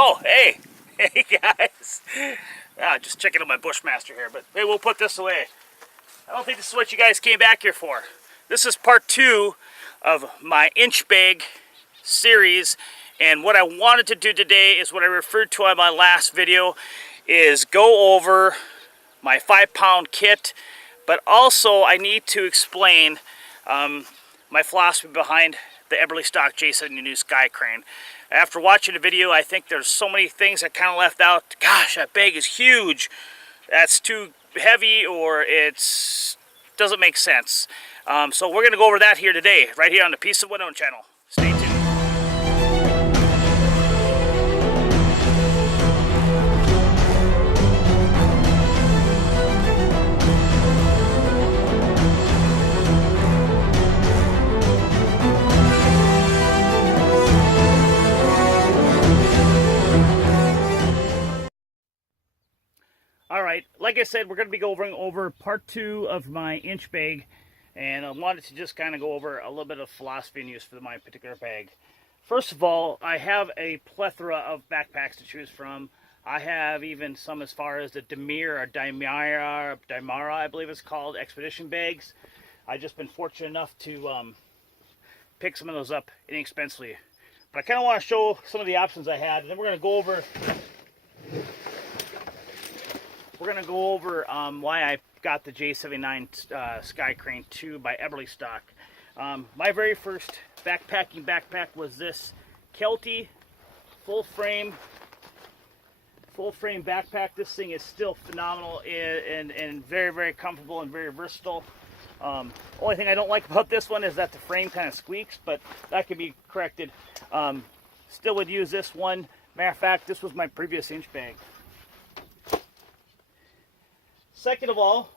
Oh, hey! Hey guys! Just checking out my Bushmaster here, but hey, we'll put this away. I don't think this is what you guys came back here for. This is part 2 of my inch bag series, and what I wanted to do today is what I referred to on my last video, is go over my 5-pound kit, but also I need to explain my philosophy behind the Eberlestock J79 Sky Crane. After watching the video, I think there's so many things I kind of left out. Gosh, that bag is huge. That's too heavy, or it doesn't make sense. So we're going to go over that here today, right here on the Piece of Winnow channel. Stay tuned. Alright, like I said, we're going to be going over part 2 of my inch bag, and I wanted to just kind of go over a little bit of philosophy and use for my particular bag. First of all, I have a plethora of backpacks to choose from. I have even some as far as the Dimara, I believe it's called, expedition bags. I've just been fortunate enough to pick some of those up inexpensively. But I kind of want to show some of the options I had, and then we're going to go over why I got the J79 Sky Crane 2 by Eberlestock. My very first backpack was this Kelty full frame backpack. This thing is still phenomenal and very, very comfortable and very versatile. Only thing I don't like about this one is that the frame kind of squeaks, but that can be corrected. Still would use this one. Matter of fact, this was my previous inch bag. Second of all,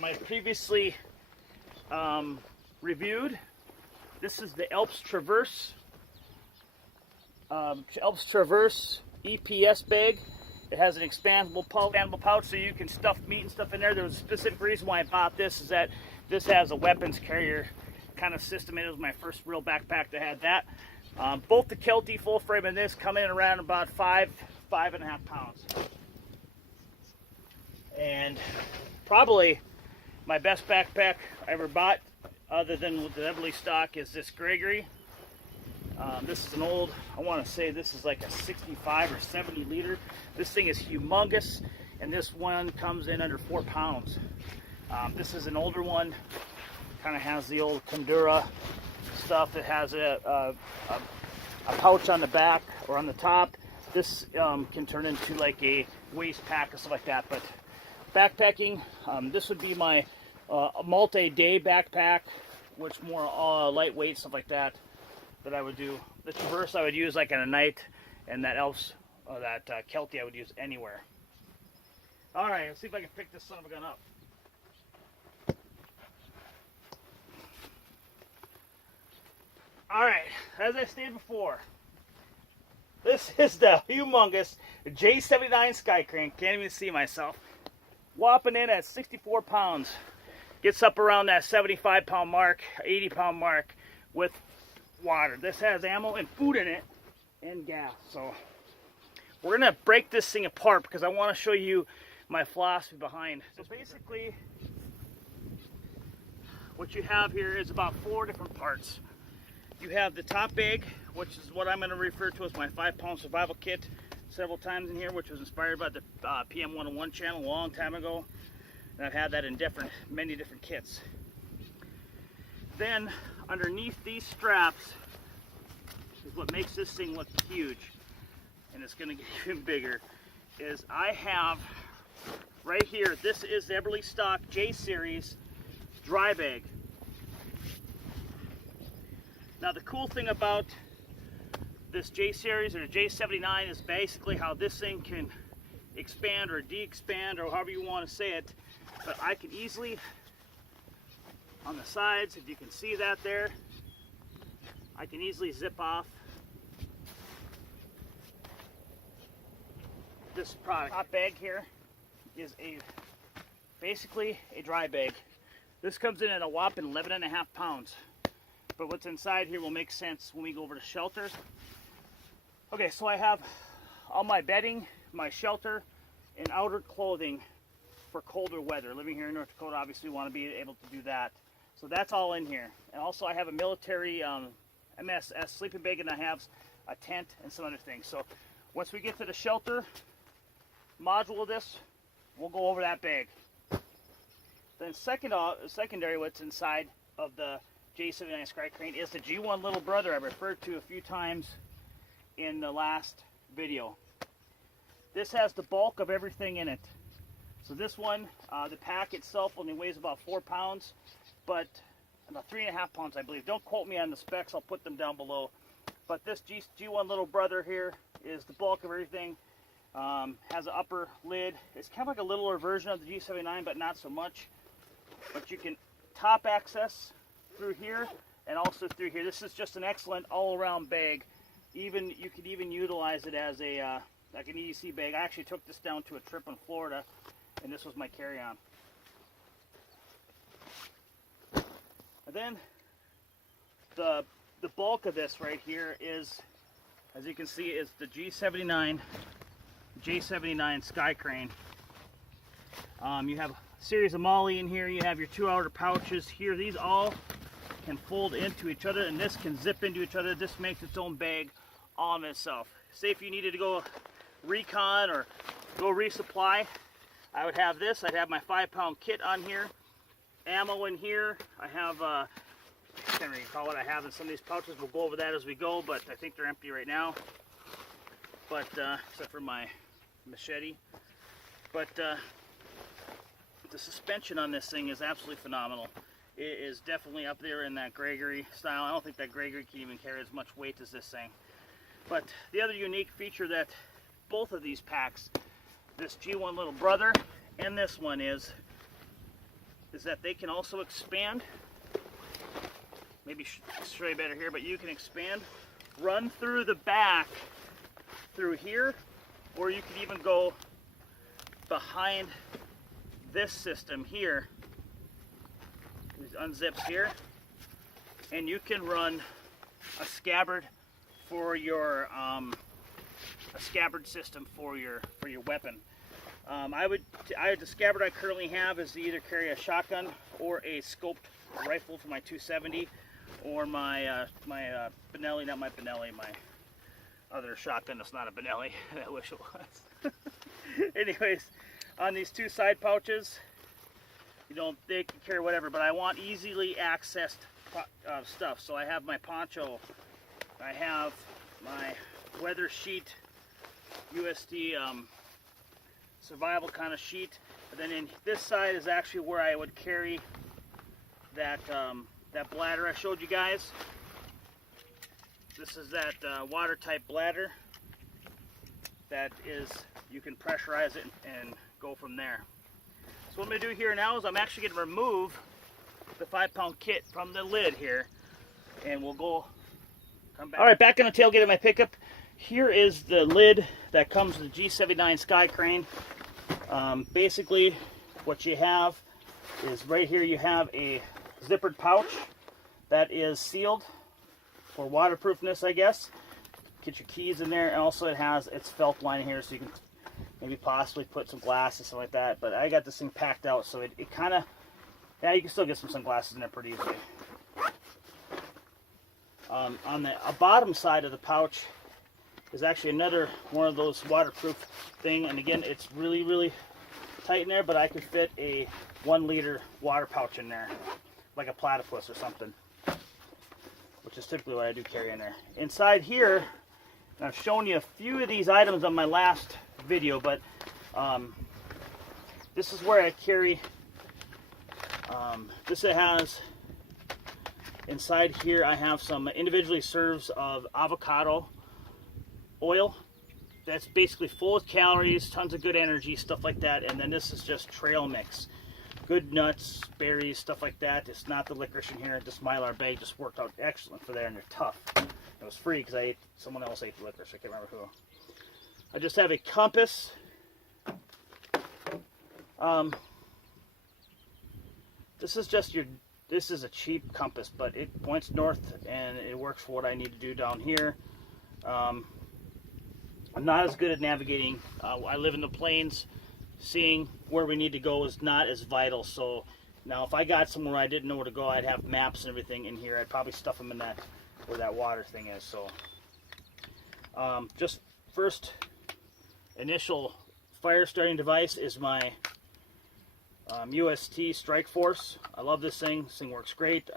my previously reviewed, this is the Alps Traverse EPS bag. It has an expandable pouch so you can stuff meat and stuff in there. There was a specific reason why I bought this, is that this has a weapons carrier kind of system. It was my first real backpack that had that. Both the Kelty full frame and this come in around about 5.5 pounds. And probably my best backpack I ever bought, other than with the Eberlestock, is this Gregory. This is an old, I want to say this is like a 65 or 70 liter. This thing is humongous, and this one comes in under 4 pounds. This is an older one, kind of has the old Kundura stuff. It has a pouch on the back or on the top. This can turn into like a waist pack or stuff like that. But backpacking, this would be my multi-day backpack, which more lightweight, stuff like that I would do. The Traverse I would use like at a night, and that Kelty I would use anywhere. Alright, let's see if I can pick this son of a gun up. Alright, as I stated before, this is the humongous J79 Sky Crane. Can't even see myself. Whopping in at 64 pounds. Gets up around that 75-pound mark, 80-pound mark with water. This has ammo and food in it and gas. So we're going to break this thing apart because I want to show you my philosophy behind. So basically, what you have here is about 4 different parts. You have the top bag, which is what I'm going to refer to as my 5-pound survival kit several times in here, which was inspired by the PM101 channel a long time ago, and I've had that in many different kits. Then underneath these straps is what makes this thing look huge, and it's going to get even bigger, is I have right here, this is the Eberlestock J Series dry bag. Now the cool thing about this J Series or J79 is basically how this thing can expand or de-expand, or however you want to say it. But I can easily, on the sides, if you can see that there, I can easily zip off this product. Top bag here is basically a dry bag. This comes in at a whopping 11.5 pounds. But what's inside here will make sense when we go over to shelter. Okay, so I have all my bedding, my shelter, and outer clothing for colder weather. Living here in North Dakota, obviously want to be able to do that. So that's all in here. And also I have a military MSS sleeping bag, and I have a tent and some other things. So once we get to the shelter module of this, we'll go over that bag. Then secondary what's inside of the J79 Sky Crane is the G1 little brother I referred to a few times in the last video. This has the bulk of everything in it. So this one, the pack itself only weighs about 4 pounds, but about 3.5 pounds I believe. Don't quote me on the specs, I'll put them down below. But this G1 little brother here is the bulk of everything. Has an upper lid. It's kind of like a littler version of the G79, but not so much. But you can top access through here and also through here. This is just an excellent all-around bag. You could even utilize it as a like an EDC bag. I actually took this down to a trip in Florida, and this was my carry-on. And then the bulk of this right here is, as you can see, is the J79 Sky Crane. You have a series of MOLLE in here. You have your 2 outer pouches here. These all can fold into each other, and this can zip into each other. This makes its own bag all in itself. Say if you needed to go recon or go resupply, I would have this. I'd have my 5-pound kit on here, ammo in here. I have I can't really recall what I have in some of these pouches. We'll go over that as we go, but I think they're empty right now. But except for my machete. But the suspension on this thing is absolutely phenomenal. It is definitely up there in that Gregory style. I don't think that Gregory can even carry as much weight as this thing. But the other unique feature that both of these packs, this G1 little brother and this one, is that they can also expand. Maybe show you better here, but you can expand, run through the back through here, or you can even go behind this system here. These unzips here, and you can run a scabbard for your a scabbard system for your weapon. The scabbard I currently have is to either carry a shotgun or a scoped rifle for my 270, or my Benelli, not my Benelli, my other shotgun that's not a Benelli. I wish it was. Anyways, on these 2 side pouches, they can carry whatever, but I want easily accessed stuff. So I have my poncho, I have my weather sheet, USD survival kind of sheet, and then in this side is actually where I would carry that bladder I showed you guys. This is that water type bladder that is, you can pressurize it and go from there. So what I'm going to do here now is I'm actually going to remove the 5-pound kit from the lid here, and we'll come back. Alright, back on the tailgate of my pickup. Here is the lid that comes with the J79 Sky Crane. Basically what you have is right here you have a zippered pouch that is sealed for waterproofness, I guess. Get your keys in there, and also it has its felt lining here, so you can maybe possibly put some glasses, something like that. But I got this thing packed out, so it kind of, yeah, you can still get some sunglasses in there pretty easily. On the bottom side of the pouch is actually another one of those waterproof thing, and again, it's really, really tight in there, but I could fit a 1-liter water pouch in there, like a platypus or something, which is typically what I do carry in there. Inside here, and I've shown you a few of these items on my last video, but this is where I carry, this it has, inside here I have some individually serves of avocado oil. That's basically full of calories, tons of good energy, stuff like that. And then this is just trail mix. Good nuts, berries, stuff like that. It's not the licorice in here. This Mylar bag just worked out excellent for there, and they're tough. It was free because someone else ate the licorice. I can't remember who. I just have a compass. This is a cheap compass, but it points north and it works for what I need to do down here. I'm not as good at navigating. I live in the plains. Seeing where we need to go is not as vital. So now if I got somewhere I didn't know where to go, I'd have maps and everything in here. I'd probably stuff them in that where that water thing is. So just first initial fire starting device is my UST Strike Force. I love this thing. This thing works great.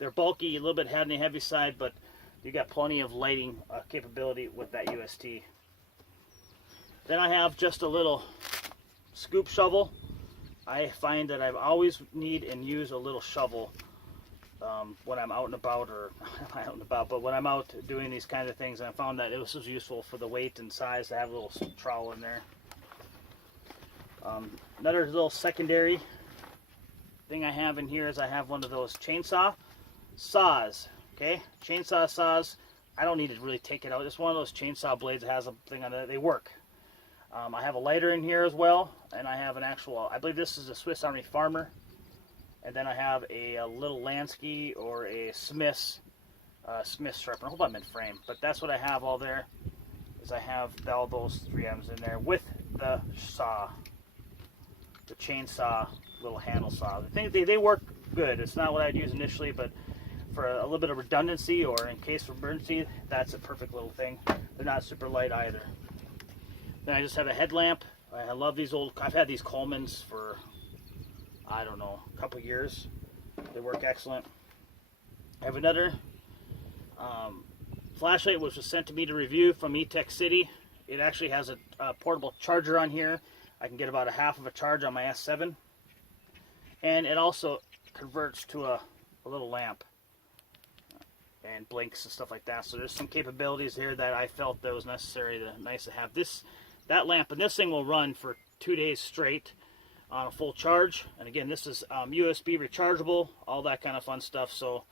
They're bulky, a little bit on the heavy side, but you got plenty of lighting capability with that UST. Then I have just a little scoop shovel. I find that I always need and use a little shovel when I'm out and about, or not out and about, but when I'm out doing these kinds of things. And I found that it was useful for the weight and size to have a little trowel in there. Another little secondary thing I have in here is I have one of those chainsaw saws. Okay, chainsaw saws. I don't need to really take it out. It's one of those chainsaw blades that has a thing on it. They work. I have a lighter in here as well, and I have an actual, I believe this is a Swiss Army Farmer, and then I have a little Lansky or a Smith's sharpener. I hope I'm in frame, but that's what I have all there. Is I have all those 3 items in there with the saw, the chainsaw little handle saw. They work good. It's not what I'd use initially, but for a little bit of redundancy or in case of emergency, that's a perfect little thing. They're not super light either. Then I just have a headlamp. I love these old, I've had these Colemans for, I don't know, a couple years. They work excellent. I have another flashlight which was sent to me to review from E-Tech City. It actually has a portable charger on here. I can get about a half of a charge on my S7. And it also converts to a little lamp and blinks and stuff like that. So there's some capabilities here that I felt that was nice to have. That lamp and this thing will run for 2 days straight on a full charge. And again, this is USB rechargeable, all that kind of fun stuff. So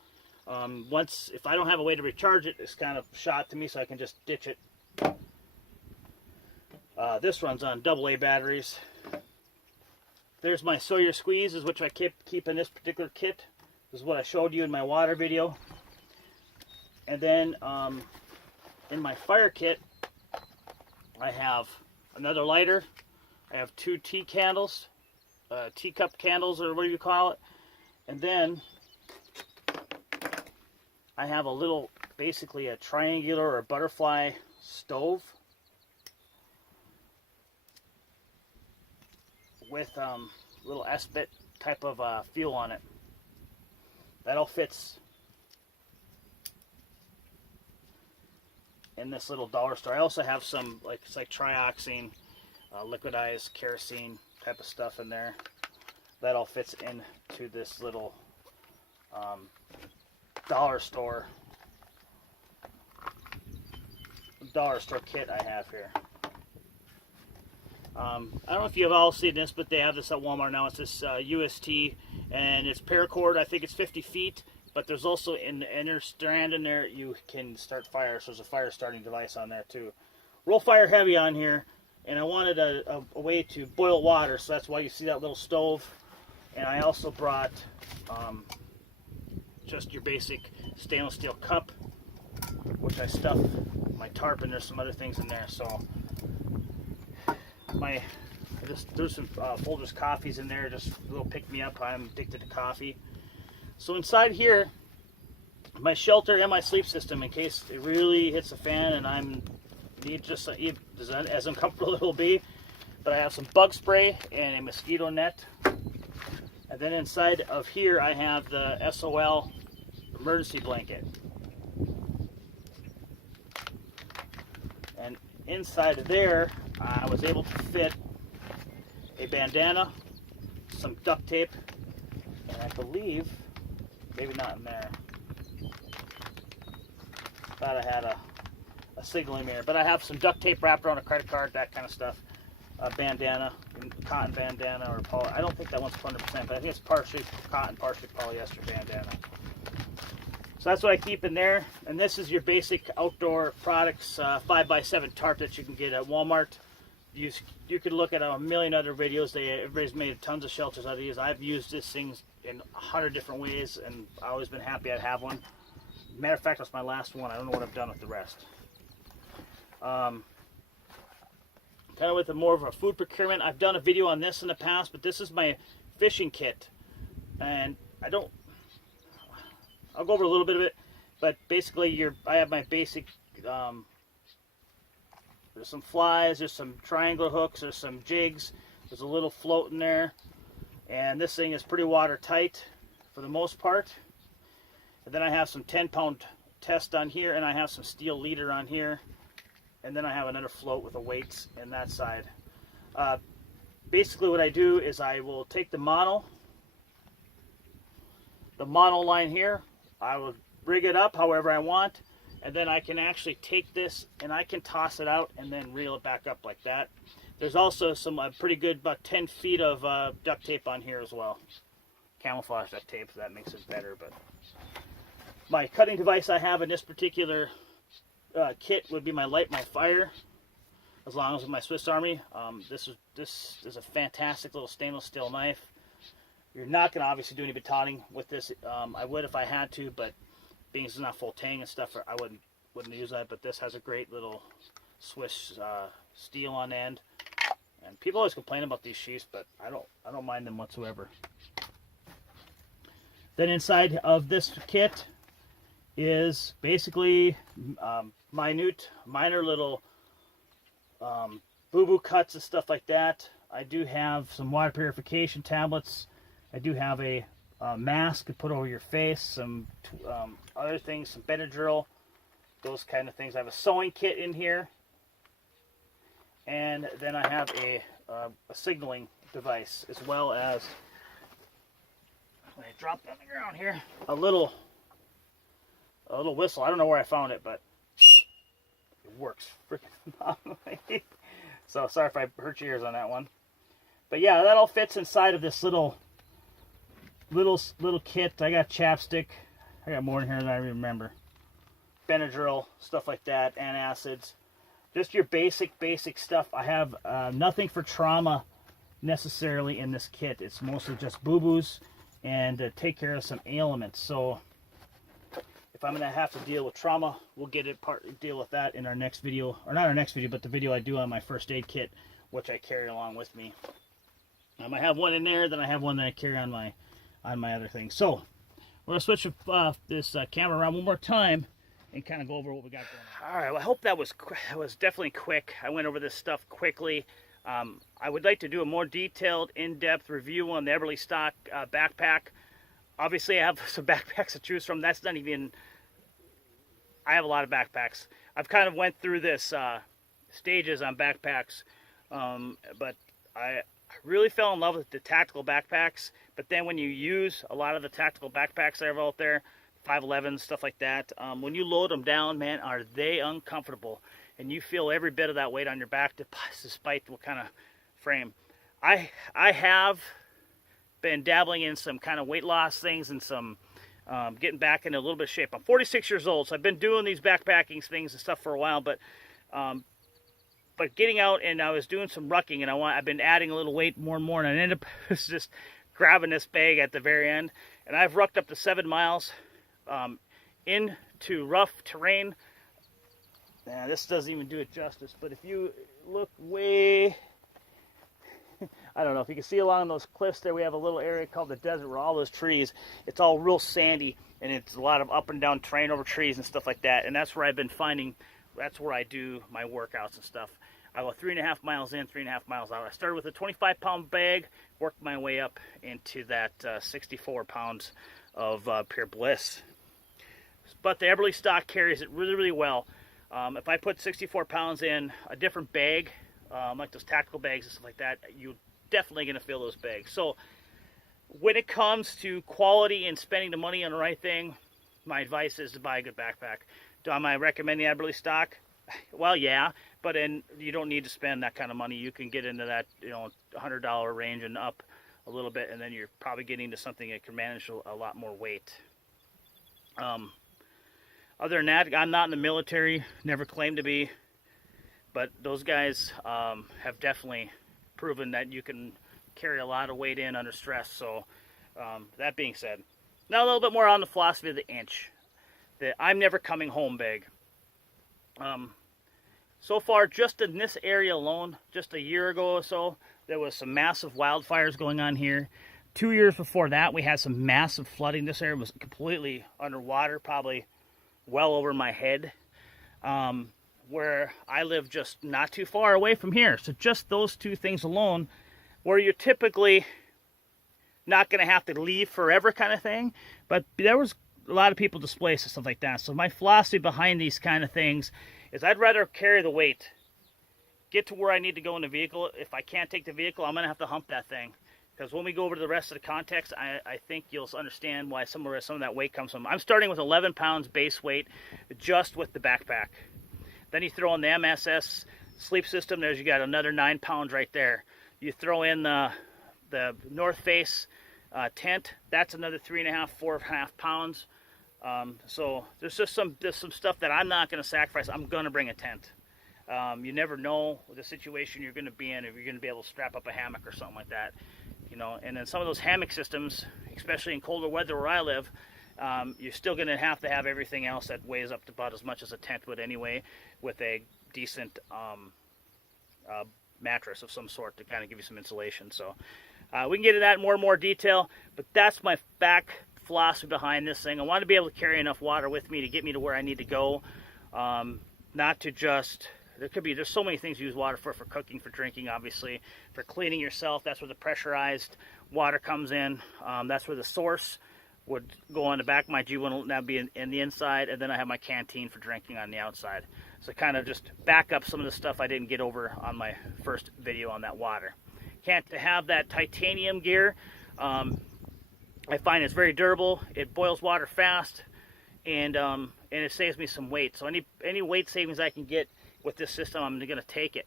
if I don't have a way to recharge it, it's kind of shot to me, so I can just ditch it. This runs on AA batteries. There's my Sawyer squeezes, which I keep in this particular kit. This is what I showed you in my water video. And then in my fire kit, I have another lighter. I have 2 tea candles, teacup candles, or whatever you call it. And then I have a little, basically a triangular or butterfly stove with little S-bit type of fuel on it. That all fits in this little dollar store. I also have some, it's like trioxane, liquidized kerosene type of stuff in there. That all fits into this little dollar store kit I have here. I don't know if you've all seen this, but they have this at Walmart now. It's this UST, and it's paracord. I think it's 50 feet, but there's also in the inner strand in there, you can start fire. So there's a fire starting device on there too. Real fire heavy on here, and I wanted a way to boil water, so that's why you see that little stove. And I also brought just your basic stainless steel cup, which I stuff my tarp, and there's some other things in there. So I just threw some Folgers coffees in there, just a little pick me up. I'm addicted to coffee. So inside here, my shelter and my sleep system, in case it really hits the fan and I'm just as uncomfortable as it will be. But I have some bug spray and a mosquito net. And then inside of here, I have the SOL emergency blanket. And inside of there, I was able to fit a bandana, some duct tape, and I believe, maybe not in there, thought I had a signaling mirror, but I have some duct tape wrapped around a credit card, that kind of stuff. A bandana, cotton bandana, or poly. I don't think that one's 100%, but I think it's partially cotton, partially polyester bandana. So that's what I keep in there. And this is your basic outdoor products 5x7 tarp that you can get at Walmart. You could look at a million other videos. Everybody's made tons of shelters out of these. I've used this thing in 100 different ways, and I've always been happy I'd have one. Matter of fact, that's my last one. I don't know what I've done with the rest. kind of with more of a food procurement. I've done a video on this in the past, but this is my fishing kit, and I'll go over a little bit of it, but basically I have my basic, there's some flies, there's some triangle hooks, there's some jigs, there's a little float in there, and this thing is pretty watertight for the most part. And then I have some 10-pound test on here, and I have some steel leader on here, and then I have another float with the weights in that side. Basically what I do is I will take the mono line here, I will rig it up however I want, and then I can actually take this and I can toss it out and then reel it back up like that. There's also some pretty good, about 10 feet of duct tape on here as well. Camouflage duct tape, so that makes it better. But my cutting device I have in this particular kit would be my Light My Fire, as long as with my Swiss Army. This is a fantastic little stainless steel knife. You're not going to obviously do any batoning with this. I would if I had to, but being it's not full tang and stuff, I wouldn't use that. But this has a great little Swiss steel on end. And people always complain about these sheaths, but I don't mind them whatsoever. Then inside of this kit is basically minor little boo-boo cuts and stuff like that. I do have some water purification tablets. I do have a mask to put over your face, some other things, some Benadryl, those kind of things. I have a sewing kit in here. And then I have a signaling device, as well as, when I drop it on the ground here, a little whistle. I don't know where I found it, but it works freaking phenomenally. So sorry if I hurt your ears on that one. But yeah, that all fits inside of this little kit. I got chapstick. I got more in here than I remember. Benadryl, stuff like that, antacids. Just your basic stuff. I have nothing for trauma necessarily in this kit. It's mostly just boo-boos and to take care of some ailments. So if I'm going to have to deal with trauma, we'll deal with that in our next video. Or not our next video, but the video I do on my first aid kit, which I carry along with me. I have one in there, then I have one that I carry on my other thing. So we're going to switch this camera around one more time and kind of go over what we got going on. All right, well, I hope that was definitely quick. I went over this stuff quickly. I would like to do a more detailed, in-depth review on the Eberlestock backpack. Obviously, I have some backpacks to choose from. That's not even... I have a lot of backpacks. I've kind of went through this stages on backpacks, but I really fell in love with the tactical backpacks. But then when you use a lot of the tactical backpacks that are out there, 511s, stuff like that, when you load them down, man, are they uncomfortable. And you feel every bit of that weight on your back, despite what kind of frame. I have been dabbling in some kind of weight loss things and some getting back into a little bit of shape. I'm 46 years old, so I've been doing these backpacking things and stuff for a while, but getting out, and I was doing some rucking, and I've been adding a little weight more and more, and I ended up just grabbing this bag at the very end, and I've rucked up to 7 miles into rough terrain. Now, this doesn't even do it justice, but if you look way, I don't know if you can see along those cliffs there, we have a little area called the desert where all those trees, it's all real sandy, and it's a lot of up and down terrain over trees and stuff like that, and that's where I've been finding, that's where I do my workouts and stuff. I go 3.5 miles in, 3.5 miles out. I started with a 25-pound bag, worked my way up into that 64 pounds of pure bliss. But the Eberlestock carries it really, really well. If I put 64 pounds in a different bag, like those tactical bags and stuff like that, you're definitely going to feel those bags. So when it comes to quality and spending the money on the right thing, my advice is to buy a good backpack. Am I recommending Eberlestock? Well, yeah, but you don't need to spend that kind of money. You can get into that, $100 range and up a little bit, and then you're probably getting to something that can manage a lot more weight. Other than that, I'm not in the military, never claimed to be, but those guys have definitely proven that you can carry a lot of weight in under stress. So that being said, now a little bit more on the philosophy of the I.N.C.H, the I'm never coming home bag. So far, just in this area alone, just a year ago or so, there was some massive wildfires going on here. 2 years before that, we had some massive flooding. This area was completely underwater, probably well over my head. Where I live just not too far away from here. So just those two things alone, where you're typically not going to have to leave forever kind of thing. But there was a lot of people displaced and stuff like that. So my philosophy behind these kind of things is I'd rather carry the weight, get to where I need to go in the vehicle. If I can't take the vehicle, I'm going to have to hump that thing. Because when we go over to the rest of the context, I think you'll understand why some of that weight comes from. I'm starting with 11 pounds base weight just with the backpack. Then you throw in the MSS sleep system. There's, you got another 9 pounds right there. You throw in the North Face tent. That's another 3.5, 4.5 pounds. So there's some stuff that I'm not going to sacrifice. I'm going to bring a tent. You never know the situation you're going to be in, if you're going to be able to strap up a hammock or something like that. You know, and then some of those hammock systems, especially in colder weather where I live, you're still going to have everything else that weighs up to about as much as a tent would anyway, with a decent mattress of some sort to kind of give you some insulation. So we can get into that in more and more detail, but that's my back philosophy behind this thing. I want to be able to carry enough water with me to get me to where I need to go, not to just... There's so many things you use water for cooking, for drinking, obviously, for cleaning yourself. That's where the pressurized water comes in. That's where the source would go on the back of my G1, that would be in the inside, and then I have my canteen for drinking on the outside. So kind of just back up some of the stuff I didn't get over on my first video on that water. Can't have that titanium gear. I find it's very durable. It boils water fast, and it saves me some weight. So any weight savings I can get with this system, I'm going to take it.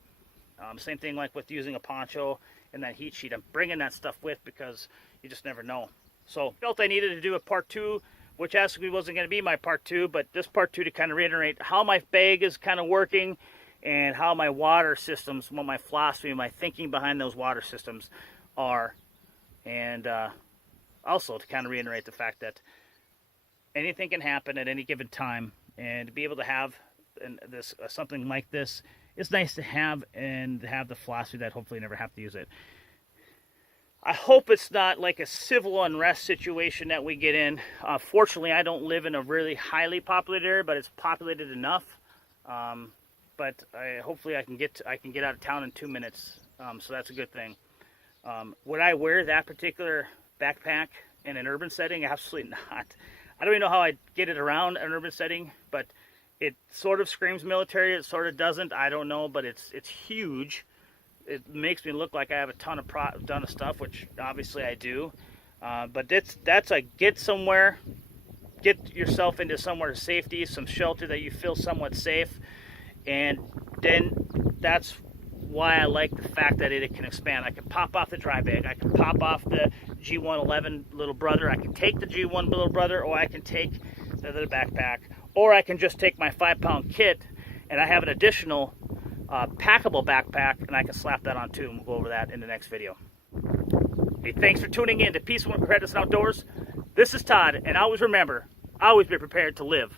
Same thing like with using a poncho and that heat sheet. I'm bringing that stuff with because you just never know. So felt I needed to do a part 2, which actually wasn't going to be my part 2, but this part 2 to kind of reiterate how my bag is kind of working and how my water systems, what my philosophy, my thinking behind those water systems are. And also to kind of reiterate the fact that anything can happen at any given time, and to be able to have this something like this, it's nice to have, and to have the philosophy that hopefully never have to use it. I hope it's not like a civil unrest situation that we get in. Fortunately, I don't live in a really highly populated area, but it's populated enough. But hopefully I can get out of town in 2 minutes. So that's a good thing. Would I wear that particular backpack in an urban setting? Absolutely not. I don't even know how I'd get it around an urban setting, but it sort of screams military. It sort of doesn't. I don't know, but it's huge. It makes me look like I have a ton of stuff, which obviously I do. But that's a get somewhere, get yourself into somewhere of safety, some shelter that you feel somewhat safe, and then that's why I like the fact that it can expand. I can pop off the dry bag. I can pop off the G111 little brother. I can take the G1 little brother, or I can take the other backpack, or I can just take my 5-pound kit, and I have an additional packable backpack, and I can slap that on too, and we'll go over that in the next video. Hey, thanks for tuning in to Peaceful and Preparedness Outdoors. This is Todd, and always remember, always be prepared to live.